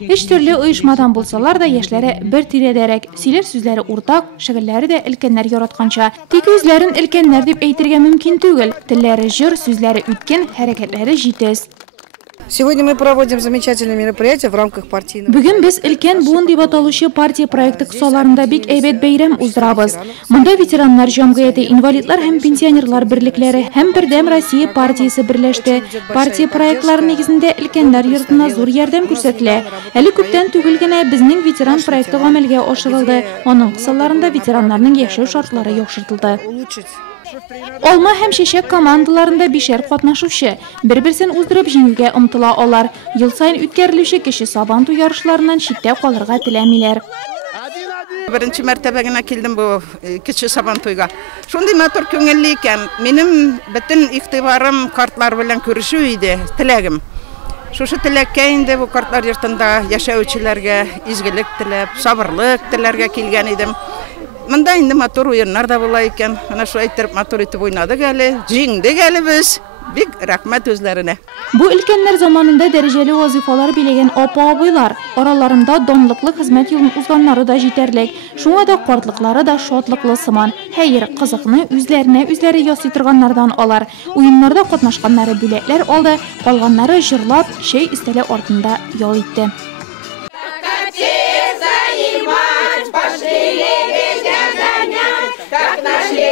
Hiç türlü uyuşmadan bulsalar da yaşları bir tirederek, siler süzleri ortak, şıgılları da ilkenler yaratkança. Tek özlerin ilkenler deyip eytirge mümkün tügül. Tilleri jır, süzleri ütken, hareketleri jites. Сегодня мы проводим замечательные мероприятия в рамках партийного. Bugün biz ilken buun deb atalışı partiya proyekti kısalarında bek eybet beyram uzdurabız. Munda veteranlar jamgıyeti, invalidlar hem pensionerlar birlikleri hem birdem Rossiya partiyası birleşti. Partiya proyektleri negizinde ilkenler yurtuna zor yardım ko'rsatildi. Hali ko'pdan tugilgina bizning veteran proyekti amalga oshirildi. Onun kısalarında veteranlarning yaşash shartlari yaxshitildi. Olma hem şişek komandalarında beşer qatnaşuvchi bir-birsini o'zdirib jengilga umtila olar. Yıl sayın o'tkazilishi kishi sabantu yarışlarından chetda qolirga tilamaylar. Birinchi martabagina keldim bu kichik sabantoyga. Shunday motor ko'ngilli ekan. Menim butun iqtiborim kartlar bilan ko'rishuv edi, tilagim. Şuşu tilakka endi bu kartlar yurtunda yashovchilarga izgilik tilab, sabrlik tilarga kelgan edim. Mında endi motor o'yinlar da bo'lar ekan. Mana shu aytirib motor etib o'ynadik hali, jengdik hali biz. Bek rahmat o'zlarine. Bu ilkenler zamanında dereceli vazifalar bilegen opa-aboylar, oralarında donlıklı hizmet yolun uzganları da yeterlik, şuna da kortlıkları da şotlıklı sıman. Hayır, kızıqını üzleri yasytırganlardan olar. Oyunlarda qatnaşqanları bilekler oldu, qalğanları jırlap, şey isteli ortunda yol etdi. Как нашли